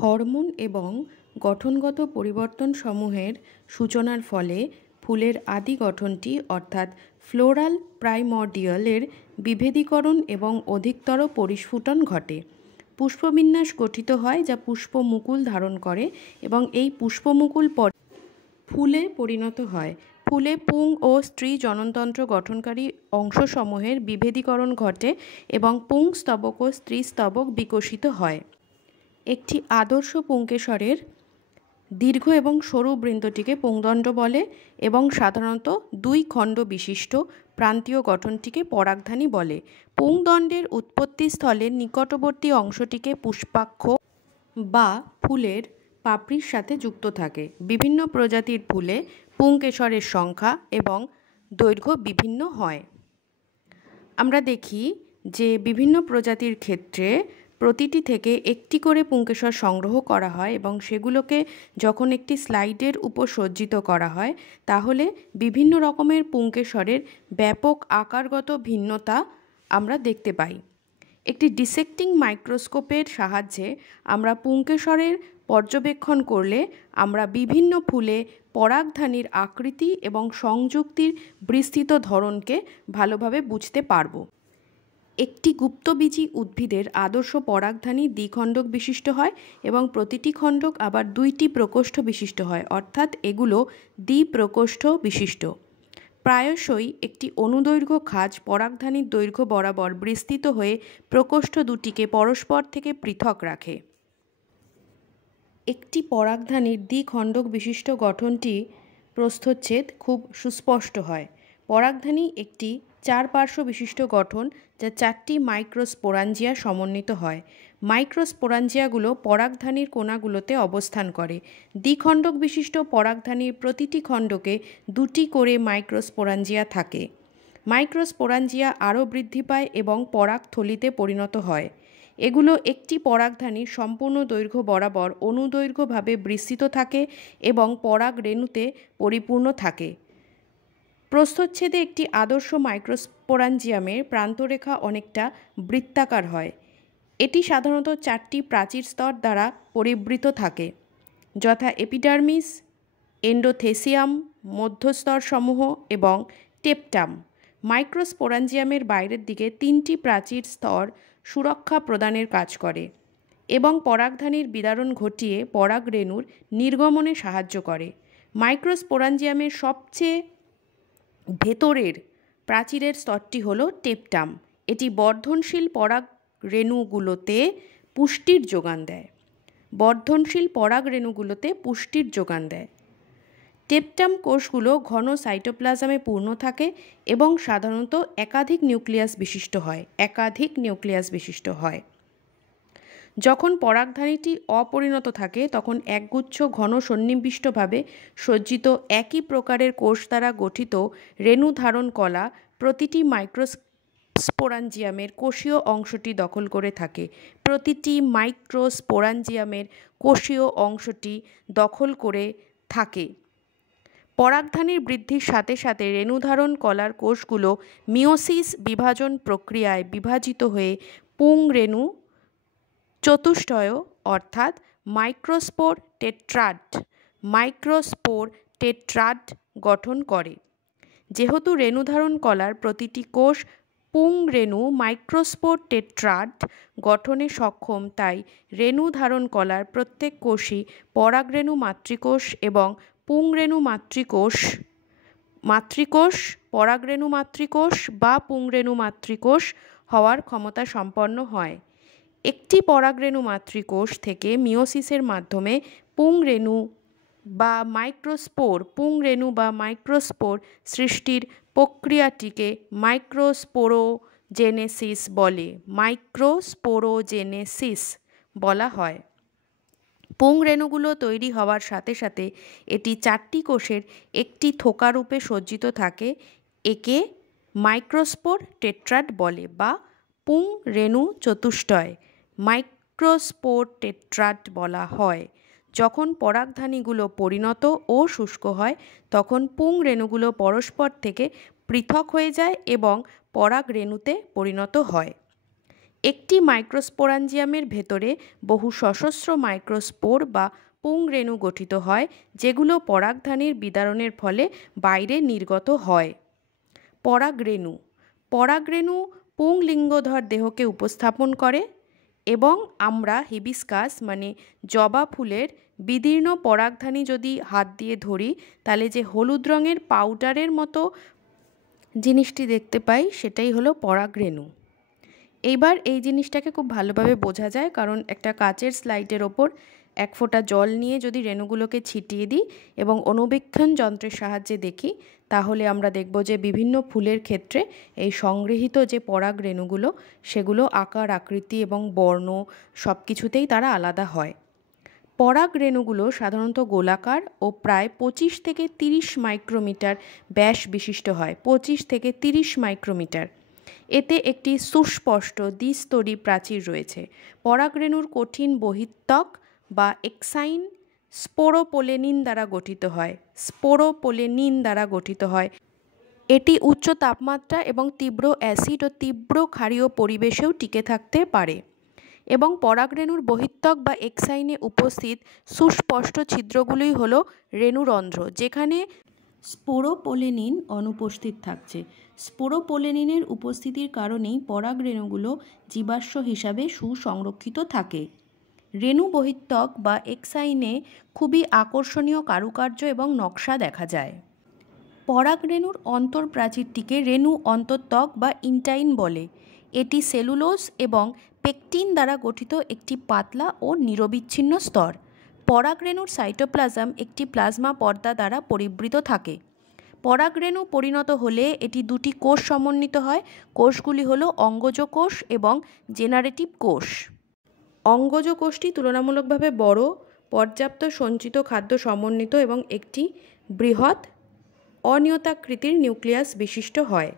Hormone এবং গঠনগত পরিবর্তনসমূহের সূচনার ফলে ফুলের আদি গঠনটি অর্থাৎ ফ্লোরাল প্রাইমর্ডিয়ালের বিভেদীকরণ এবং অধিকতর পরিস্ফুটন ঘটে। পুষ্পবিন্যাস গঠিত হয় যা পুষ্পমুকুল ধারণ করে এবং এই পুষ্পমুকুল পরে ফুলে পরিণত হয়। ফুলে পুং ও স্ত্রী জননতন্ত্র গঠনকারী অংশসমূহের বিভেদীকরণ ঘটে এবং পুংস্তবক ও স্ত্রীস্তবক বিকশিত হয়। একটি আদর্শ পুংকেশরের দীর্ঘ এবং সরু বৃন্তটিকে পুংদণ্ড বলে এবং সাধারণত 2 খণ্ড বিশিষ্ট প্রান্তীয় গঠনটিকে পরাগধানী বলে। পুংদণ্ডের উৎপত্তিস্থলের নিকটবর্তী অংশটিকে পুষ্পাক্ষ বা ফুলের পাপড়ির সাথে যুক্ত থাকে। বিভিন্ন প্রজাতির ফুলে পুংকেশরের সংখ্যা এবং দৈর্ঘ্য বিভিন্ন হয়। আমরা দেখি যে বিভিন্ন প্রজাতির ক্ষেত্রে প্রতিটি থেকে একটি করে পুংকেশর সংগ্রহ করা হয় এবং সেগুলোকে যখন একটি স্লাইডের উপর সজ্জিত করা হয় তাহলে বিভিন্ন রকমের পুংকেশরের ব্যাপক আকারগত ভিন্নতা আমরা দেখতে পাই। একটি ডিসেক্টিং মাইক্রোস্কোপের সাহায্যে আমরা পুংকেশরের পর্যবেক্ষণ করলে আমরা বিভিন্ন ফুলে পরাগধানীর আকৃতি এবং সংযুক্তির বিস্তৃত ধরনকে ভালোভাবে বুঝতে পারব। একটি গুপ্তবীজী উদ্ভিদের আদর্শ পরাগধানী দ্বিখণ্ডক বিশিষ্ট হয় এবং প্রতিটি খণ্ডক আবার 2টি প্রকোষ্ঠ বিশিষ্ট হয়, অর্থাৎ এগুলো দ্বিপ্রকোষ্ঠ বিশিষ্ট। প্রায়শই একটি অনুদৈর্ঘ্য খাঁজ পরাগধানীর দৈর্ঘ্য বরাবর বিস্তৃত হয়ে প্রকোষ্ঠ দুটিকে পরস্পর থেকে পৃথক রাখে। একটি পরাগধানীর দ্বিখণ্ডক বিশিষ্ট গঠনটি প্রস্থচ্ছেদ খুব সুস্পষ্ট হয়। পরাগধানী একটি 4 পার্শ্ব বিশিষ্ট গঠন যা 4টি মাইক্রোস্পোরাঞ্জিয়া সমন্বিত হয়। মাইক্রোস্পোরাঞ্জিয়াগুলো পরাগধানীর কোণাগুলোতে অবস্থান করে। দ্বিখণ্ডক বিশিষ্ট পরাগধানীর প্রতিটি খণ্ডকে 2টি করে মাইক্রোস্পোরাঞ্জিয়া থাকে। মাইক্রোস্পোরাঞ্জিয়া আরও বৃদ্ধি পায় এবং পরাগথলিতে পরিণত হয়। এগুলো একটি পরাগধানীর সম্পূর্ণ দৈর্ঘ্য বরাবর অনুদৈর্ঘ্যভাবে বিস্তৃত থাকে এবং পরাগ রেণুতে পরিপূর্ণ থাকে। প্রস্থচ্ছেদে একটি আদর্শ মাইক্রোস্পোরাঞ্জিয়ামের প্রান্তরেখা অনেকটা বৃত্তাকার হয়। এটি সাধারণত 4টি প্রাচীর স্তর দ্বারা পরিবৃত থাকে, যথা এপিডার্মিস, এন্ডোথেসিয়াম, মধ্যস্তরসমূহ এবং টেপটাম। মাইক্রোস্পোরাঞ্জিয়ামের বাইরের দিকে 3টি প্রাচীর স্তর সুরক্ষা প্রদানের কাজ করে এবং পরাগধানীর বিদারণ ঘটিয়ে পরাগ রেণুর নির্গমনে সাহায্য করে। মাইক্রোস্পোরাঞ্জিয়ামের সবচেয়ে ভেতরের প্রাচীরের স্তরটি হল টেপটাম। এটি বর্ধনশীল পরাগ রেণুগুলোতে পুষ্টির যোগান দেয়। টেপটাম কোষগুলো ঘন সাইটোপ্লাজমে পূর্ণ থাকে এবং সাধারণত একাধিক নিউক্লিয়াস বিশিষ্ট হয়। যখন পরাগধানীটি অপরিণত থাকে তখন একগুচ্ছ ঘন সন্নিবিষ্টভাবে সজ্জিত একই প্রকারের কোষ দ্বারা গঠিত রেণু ধারণ কলা প্রতিটি মাইক্রোস্পোরাঞ্জিয়ামের কোষীয় অংশটি দখল করে থাকে। পরাগধানীর বৃদ্ধির সাথে সাথে রেণুধারণ কলার কোষগুলো মিওসিস বিভাজন প্রক্রিয়ায় বিভাজিত হয়ে পুংরেণু চতুষ্টয় অর্থাৎ মাইক্রোস্পোর টেট্রাড গঠন করে। যেহেতু রেণুধারণ কলার প্রতিটি কোষ পুংরেণু মাইক্রোস্পোর টেট্রাড গঠনে সক্ষম, তাই রেণুধারণ কলার প্রত্যেক কোষই পরাগরেণু মাতৃকোষ এবং পুংরেণু মাতৃকোষ, পরাগরেণু মাতৃকোষ বা পুংরেণু মাতৃকোষ হওয়ার ক্ষমতা সম্পন্ন হয়। একটি পরাগরেণু মাতৃকোষ থেকে মিওসিসের মাধ্যমে পুংরেণু বা মাইক্রোস্পোর সৃষ্টির প্রক্রিয়াটিকে মাইক্রোস্পোরোজেনেসিস বলা হয়। পুংরেণুগুলো তৈরি হওয়ার সাথে সাথে এটি 4টি কোষের একটি থোকারূপে সজ্জিত থাকে। একে মাইক্রোস্পোর টেট্রাড বলে বা পুংরেণু চতুষ্টয় মাইক্রোস্পোর টেট্রাড বলা হয়। যখন পরাগধানীগুলো পরিণত ও শুষ্ক হয় তখন পুংরেণুগুলো পরস্পর থেকে পৃথক হয়ে যায় এবং পরাগরেণুতে পরিণত হয়। একটি মাইক্রোস্পোরাঞ্জিয়ামের ভেতরে বহু সশস্ত্র মাইক্রোস্পোর বা পুং রেণু গঠিত হয়, যেগুলো পরাগধানীর বিদারণের ফলে বাইরে নির্গত হয়। পরাগরেণু। পরাগরেণু পুংলিঙ্গধর দেহকে উপস্থাপন করে এবং আমরা হিবিস্কাস মানে জবা ফুলের বিদীর্ণ পরাগধানী যদি হাত দিয়ে ধরি, তাহলে যে হলুদ রঙের পাউডারের মতো জিনিসটি দেখতে পাই সেটাই হলো পরাগরেণু। এইবার এই জিনিসটাকে খুব ভালোভাবে বোঝা যায়, কারণ একটা কাচের স্লাইডের ওপর এক ফোঁটা জল নিয়ে যদি রেণুগুলোকে ছিটিয়ে দিই এবং অণুবীক্ষণ যন্ত্রের সাহায্যে দেখি, তাহলে আমরা দেখব যে বিভিন্ন ফুলের ক্ষেত্রে এই সংগৃহীত যে পরাগ রেণুগুলো, সেগুলো আকার, আকৃতি এবং বর্ণ সব কিছুতেই তারা আলাদা হয়। পরাগ রেণুগুলো সাধারণত গোলাকার ও প্রায় 25 থেকে 30 মাইক্রোমিটার ব্যাস বিশিষ্ট হয়। 25 থেকে 30 মাইক্রোমিটার। এতে একটি সুস্পষ্ট দ্বিস্তরী প্রাচীর রয়েছে। পরাগরেণুর কঠিন বহিত্বক বা এক্সাইন স্পোরোপোলেনিন দ্বারা গঠিত হয়। স্পোরোপোলেনিন দ্বারা গঠিত হয়। এটি উচ্চ তাপমাত্রা এবং তীব্র অ্যাসিড ও তীব্র ক্ষারীয় পরিবেশেও টিকে থাকতে পারে। এবং পরাগরেণুর বহিত্বক বা এক্সাইনে উপস্থিত সুস্পষ্ট ছিদ্রগুলোই হলো রেণুরন্ধ্র, যেখানে স্পোরোপোলেনিন অনুপস্থিত থাকছে। স্পোরোপোলেনিনের উপস্থিতির কারণেই পরাগরেণুগুলো জীবাশ্ম হিসাবে সুসংরক্ষিত থাকে। রেণু বহিত্বক বা এক্সাইনে খুবই আকর্ষণীয় কারুকার্য এবং নকশা দেখা যায়। পরাগরেণুর অন্তঃপ্রাচীরটিকে রেণু অন্তঃত্বক বা ইন্টাইন বলে। এটি সেলুলোজ এবং পেকটিন দ্বারা গঠিত একটি পাতলা ও নিরবিচ্ছিন্ন স্তর। পরাগরেণুর সাইটোপ্লাজম একটি প্লাজমা পর্দা দ্বারা পরিবৃত থাকে। পরাগরেণু পরিণত হলে এটি দুটি কোষ সমন্বিত হয়। কোষগুলি হলো অঙ্গজ কোষ এবং জেনারেটিভ কোষ। অঙ্গজ কোষটি তুলনামূলকভাবে বড়, পর্যাপ্ত সঞ্চিত খাদ্য সমন্বিত এবং একটি বৃহৎ অনিয়তাকৃতির নিউক্লিয়াস বিশিষ্ট হয়।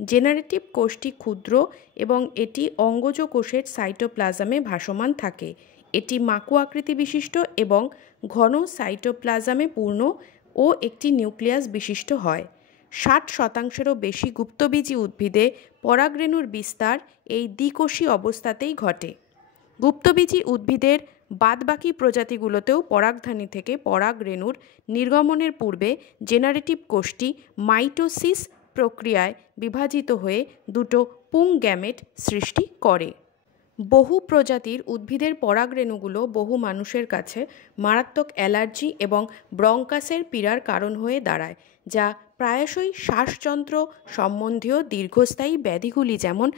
জেনারেটিভ কোষটি ক্ষুদ্র এবং এটি অঙ্গজ কোষের সাইটোপ্লাজমে ভাসমান থাকে। এটি মাকু আকৃতি বিশিষ্ট এবং ঘন সাইটোপ্লাজমে পূর্ণ ও একটি নিউক্লিয়াস বিশিষ্ট হয়। 60%-এরও বেশি গুপ্তবীজী উদ্ভিদে পরাগরেণুর বিস্তার এই দ্বিকোষী অবস্থাতেই ঘটে। গুপ্তবীজী উদ্ভিদের বাদবাকি প্রজাতিগুলোতেও পরাগধানী থেকে পরাগরেণুর নির্গমনের পূর্বে জেনারেটিভ কোষটি মাইটোসিস প্রক্রিয়ায় বিভাজিত হয়ে দুটো পুং গ্যামেট সৃষ্টি করে। বহু প্রজাতির উদ্ভিদের পরাগরেণুগুলো বহু মানুষের কাছে মারাত্মক অ্যালার্জি এবং ব্রঙ্কাসের পীড়ার কারণ হয়ে দাঁড়ায়, যা প্রায়শই শ্বাসযন্ত্র সম্বন্ধীয় দীর্ঘস্থায়ী ব্যাধিগুলি যেমন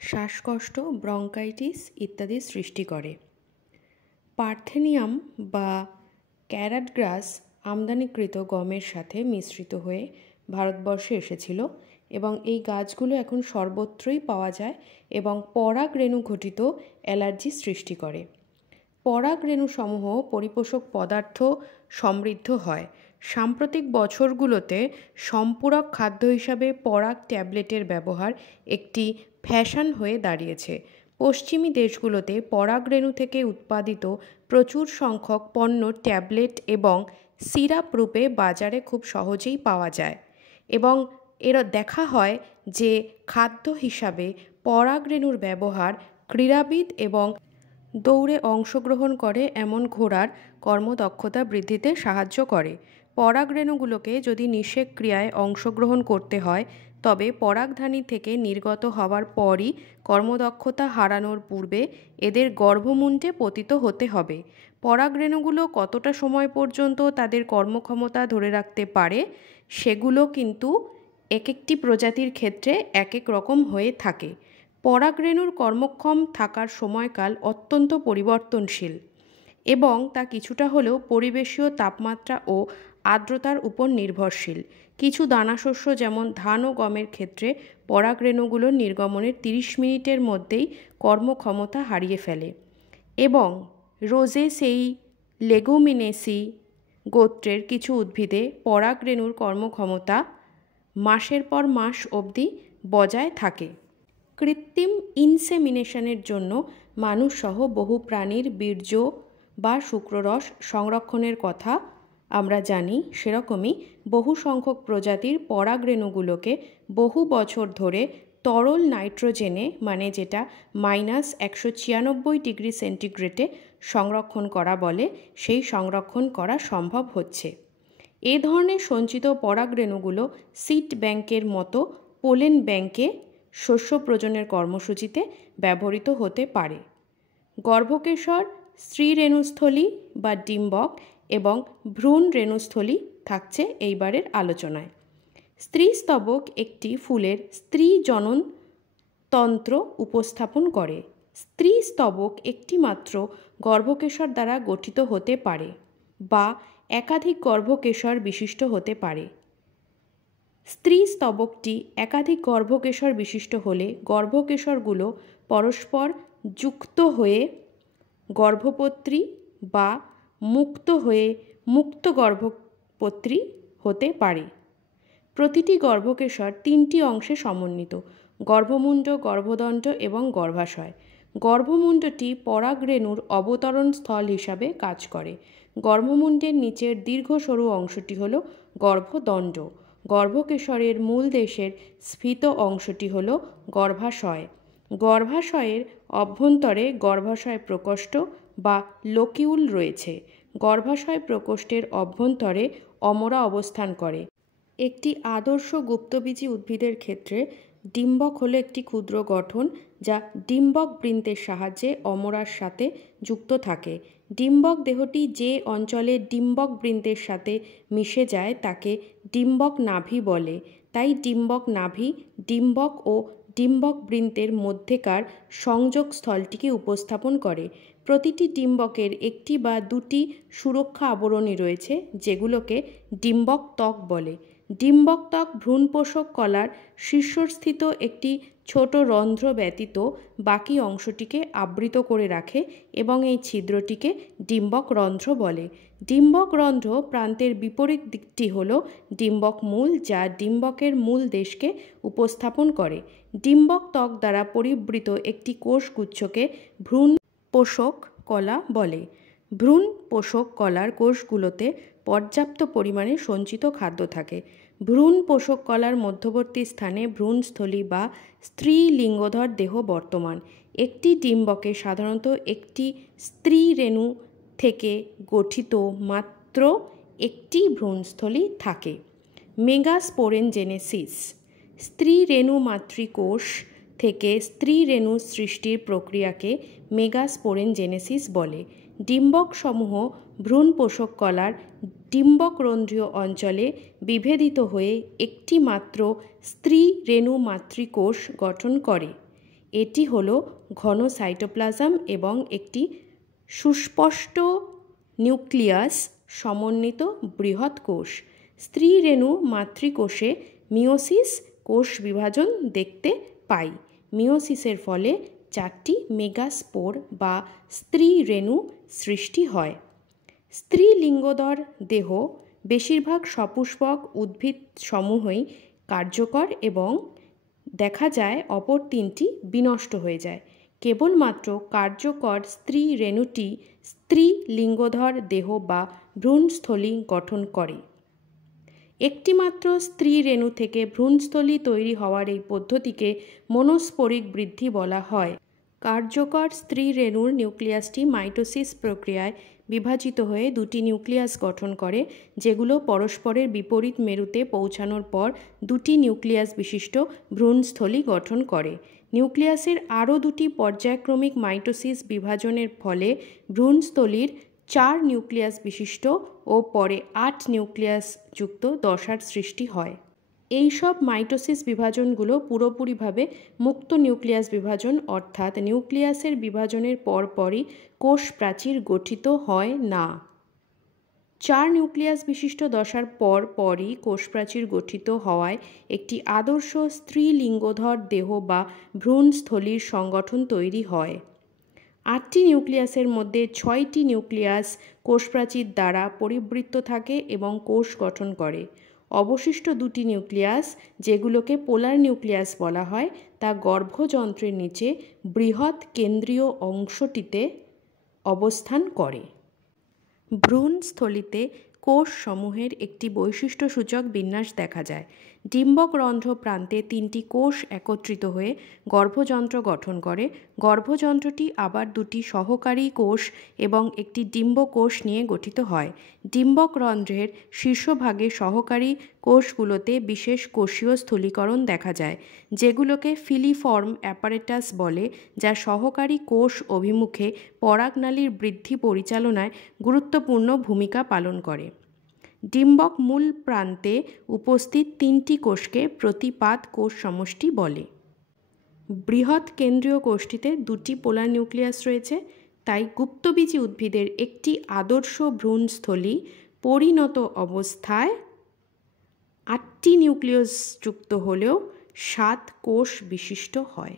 শ্বাসকষ্ট, ব্রঙ্কাইটিস ইত্যাদি সৃষ্টি করে। পার্থেনিয়াম বা ক্যারটগ্রাস আমদানিকৃত গমের সাথে মিশ্রিত হয়ে ভারতবর্ষে এসেছিল এবং এই গাছগুলো এখন সর্বত্রই পাওয়া যায় এবং পরাগরেণু ঘটিত অ্যালার্জি সৃষ্টি করে। পরাগরেণুসমূহ পরিপোষক পদার্থ সমৃদ্ধ হয়। সাম্প্রতিক বছরগুলোতে সম্পূরক খাদ্য হিসাবে পরাগ ট্যাবলেটের ব্যবহার একটি ফ্যাশন হয়ে দাঁড়িয়েছে। পশ্চিমী দেশগুলোতে পরাগরেণু থেকে উৎপাদিত প্রচুর সংখ্যক পণ্য ট্যাবলেট এবং সিরাপ রূপে বাজারে খুব সহজেই পাওয়া যায় এবং এর দেখা হয় যে খাদ্য হিসাবে পরাগরেণুর ব্যবহার ক্রীড়াবিদ এবং দৌড়ে অংশগ্রহণ করে এমন ঘোড়ার কর্মদক্ষতা বৃদ্ধিতে সাহায্য করে। পরাগরেণুগুলোকে যদি নিষেক ক্রিয়ায় অংশগ্রহণ করতে হয়, তবে পরাগধানী থেকে নির্গত হওয়ার পরই কর্মদক্ষতা হারানোর পূর্বে এদের গর্ভমুণ্ডে পতিত হতে হবে। পরাগরেণুগুলো কতটা সময় পর্যন্ত তাদের কর্মক্ষমতা ধরে রাখতে পারে, সেগুলো কিন্তু এক একটি প্রজাতির ক্ষেত্রে এক এক রকম হয়ে থাকে। পরাগরেণুর কর্মক্ষম থাকার সময়কাল অত্যন্ত পরিবর্তনশীল এবং তা কিছুটা হলেও পরিবেশীয় তাপমাত্রা ও আর্দ্রতার উপর নির্ভরশীল। কিছু দানাশস্য যেমন ধান ও গমের ক্ষেত্রে পরাগরেণুগুলোর নির্গমনের 30 মিনিটের মধ্যেই কর্মক্ষমতা হারিয়ে ফেলে এবং রোজেসেই লেগুমিনেসি গোত্রের কিছু উদ্ভিদে পরাগরেণুর কর্মক্ষমতা মাসের পর মাস অবধি বজায় থাকে। কৃত্রিম ইনসেমিনেশনের জন্য মানুষসহ বহু প্রাণীর বীর্য বা শুক্ররস সংরক্ষণের কথা আমরা জানি, সেরকমই বহু সংখ্যক প্রজাতির পরাগরেণুগুলোকে বহু বছর ধরে তরল নাইট্রোজেনে, মানে যেটা -196 ডিগ্রি সেন্টিগ্রেডে সংরক্ষণ করা বলে, সেই সংরক্ষণ করা সম্ভব হচ্ছে। এ ধরনের সঞ্চিত পরাগরেণুগুলো সিড ব্যাংকের মতো পোলেন ব্যাংকে শস্য প্রজনের কর্মসূচিতে ব্যবহৃত হতে পারে। গর্ভকেশর, স্ত্রী রেণুস্থলী বা ডিম্বক এবং ভ্রূণ রেণুস্থলী থাকছে এইবারের আলোচনায়। স্ত্রী স্তবক একটি ফুলের স্ত্রী জনন তন্ত্র উপস্থাপন করে। স্ত্রী স্তবক একটি মাত্র গর্ভকেশর দ্বারা গঠিত হতে পারে বা একাধিক গর্ভকেশর বিশিষ্ট হতে পারে। স্ত্রী স্তবকটি একাধিক গর্ভকেশর বিশিষ্ট হলে গর্ভকেশরগুলো পরস্পর যুক্ত হয়ে গর্ভপত্রী বা মুক্ত হয়ে মুক্ত গর্ভপত্রী হতে পারে। প্রতিটি গর্ভকেশর 3টি অংশে সমন্বিত: গর্ভমুণ্ড, গর্ভদণ্ড এবং গর্ভাশয়। গর্ভমুণ্ডটি পরাগরেণুর অবতরণ স্থল হিসাবে কাজ করে। গর্ভমুণ্ডের নিচের দীর্ঘ সরু অংশটি হল গর্ভদণ্ড। গর্ভকেশরের মূল দেশের স্ফীত অংশটি হল গর্ভাশয়। গর্ভাশয়ের অভ্যন্তরে গর্ভাশয় প্রকোষ্ঠ বা লোকিউল রয়েছে। গর্ভাশয় প্রকোষ্ঠের অভ্যন্তরে অমরা অবস্থান করে। একটি আদর্শ গুপ্তবীজী উদ্ভিদের ক্ষেত্রে ডিম্বক হলো একটি ক্ষুদ্র গঠন যা ডিম্বক বৃন্তের সাহায্যে অমরার সাথে যুক্ত থাকে। ডিম্বক দেহটি যে অঞ্চলে ডিম্বক বৃন্তের সাথে মিশে যায় তাকে ডিম্বক নাভি বলে। তাই ডিম্বক নাভি ডিম্বক ও ডিম্বক বৃন্তের মধ্যেকার সংযোগ স্থলটিকে উপস্থাপন করে। প্রতিটি ডিম্বকের একটি বা দুটি সুরক্ষা আবরণী রয়েছে, যেগুলোকে ডিম্বক ত্বক বলে। ডিম্বক ত্বক ভ্রূণপোষক কলার শীর্ষস্থিত একটি ছোট রন্ধ্র ব্যতীত বাকি অংশটিকে আবৃত করে রাখে এবং এই ছিদ্রটিকে ডিম্বক রন্ধ্র বলে। ডিম্বক রন্ধ্র প্রান্তের বিপরীত দিকটি হল ডিম্বক মূল, যা ডিম্বকের মূল দেশকে উপস্থাপন করে। ডিম্বক ত্বক দ্বারা পরিবৃত একটি কোষগুচ্ছকে ভ্রূণ পোষক কলা বলে। ভ্রূণ পোষক কলার কোষগুলোতে পর্যাপ্ত পরিমাণে সঞ্চিত খাদ্য থাকে। ভ্রূণ পোষক কলার মধ্যবর্তী স্থানে ভ্রূণস্থলী বা স্ত্রী লিঙ্গধর দেহ বর্তমান। একটি ডিম্বকে সাধারণত একটি স্ত্রী রেণু থেকে গঠিত মাত্র একটি ভ্রূণস্থলী থাকে। মেগাস্পোরেনজেনেসিস। স্ত্রী রেণু মাতৃকোষ থেকে স্ত্রী রেণু সৃষ্টির প্রক্রিয়াকে মেগাস্পোরেনজেনেসিস বলে। ডিম্বক সমূহ ভ্রূণ পোষক কলার ডিম্বকরন্ধ্রীয় অঞ্চলে বিভেদিত হয়ে একটি মাত্র স্ত্রী রেণু মাতৃকোষ গঠন করে। এটি হল ঘন সাইটোপ্লাজম এবং একটি সুস্পষ্ট নিউক্লিয়াস সমন্বিত বৃহৎ কোষ। স্ত্রী রেণু মাতৃকোষে মিওসিস কোষ বিভাজন দেখতে পাই। মিওসিসের ফলে 4টি মেগাস্পোর বা স্ত্রী রেণু সৃষ্টি হয়। স্ত্রী লিঙ্গধর দেহ বেশিরভাগ সপুষ্পক উদ্ভিদ সমূহই কার্যকর এবং দেখা যায় অপর 3টি বিনষ্ট হয়ে যায়। কেবলমাত্র কার্যকর স্ত্রী রেণুটি স্ত্রী লিঙ্গধর দেহ বা ভ্রূণস্থলী গঠন করে। একটিমাত্র স্ত্রী রেণু থেকে ভ্রূণস্থলী তৈরি হওয়ার এই পদ্ধতিকে মনস্পরিক বৃদ্ধি বলা হয়। কার্যকর স্ত্রী রেণুর নিউক্লিয়াসটি মাইটোসিস প্রক্রিয়ায় বিভাজিত হয়ে 2টি নিউক্লিয়াস গঠন করে, যেগুলো পরস্পরের বিপরীত মেরুতে পৌঁছানোর পর 2টি নিউক্লিয়াস বিশিষ্ট ভ্রূণস্থলী গঠন করে। নিউক্লিয়াসের আরও 2টি পর্যায়ক্রমিক মাইটোসিস বিভাজনের ফলে ভ্রূণস্থলীর 4 নিউক্লিয়াস বিশিষ্ট ও পরে 8 নিউক্লিয়াস যুক্ত দশার সৃষ্টি হয়। এই সব মাইটোসিস বিভাজনগুলো পুরোপুরিভাবে মুক্ত নিউক্লিয়াস বিভাজন, অর্থাৎ নিউক্লিয়াসের বিভাজনের পরপরই কোষ প্রাচীর গঠিত হয় না। 4 নিউক্লিয়াস বিশিষ্ট দশার পরই কোষ প্রাচীর গঠিত হওয়ায় একটি আদর্শ স্ত্রী লিঙ্গধর দেহ বা ভ্রূণস্থলীর সংগঠন তৈরি হয়। 8টি নিউক্লিয়াসের মধ্যে 6টি নিউক্লিয়াস কোষপ্রাচীর দ্বারা পরিবৃত্ত থাকে এবং কোষ গঠন করে। অবশিষ্ট 2টি নিউক্লিয়াস, যেগুলোকে পোলার নিউক্লিয়াস বলা হয়, তা গর্ভযন্ত্রের নিচে বৃহৎ কেন্দ্রীয় অংশটিতে অবস্থান করে। ভ্রূণস্থলীতে কোষ সমূহের একটি বৈশিষ্ট্যসূচক বিন্যাস দেখা যায়, ডিম্বক রন্ধ্র প্রান্তে 3টি কোষ একত্রিত হয়ে গর্ভযন্ত্র গঠন করে। গর্ভযন্ত্রটি আবার 2টি সহকারী কোষ এবং একটি ডিম্বকোষ নিয়ে গঠিত হয়। ডিম্বক রন্ধ্রের শীর্ষভাগে সহকারী কোষগুলোতে বিশেষ কোষীয় স্থূলীকরণ দেখা যায়, যেগুলোকে ফিলিফর্ম অ্যাপারেটাস বলে, যা সহকারী কোষ অভিমুখে পরাগনালীর বৃদ্ধি পরিচালনায় গুরুত্বপূর্ণ ভূমিকা পালন করে। ডিম্বক মূল প্রান্তে উপস্থিত 3টি কোষকে প্রতিপাদ কোষ সমষ্টি বলে। বৃহৎ কেন্দ্রীয় কোষটিতে 2টি পোলার নিউক্লিয়াস রয়েছে, তাই গুপ্তবীজী উদ্ভিদের একটি আদর্শ ভ্রূণস্থলী পরিণত অবস্থায় 8টি নিউক্লিয়াস যুক্ত হলেও 7 কোষ বিশিষ্ট হয়।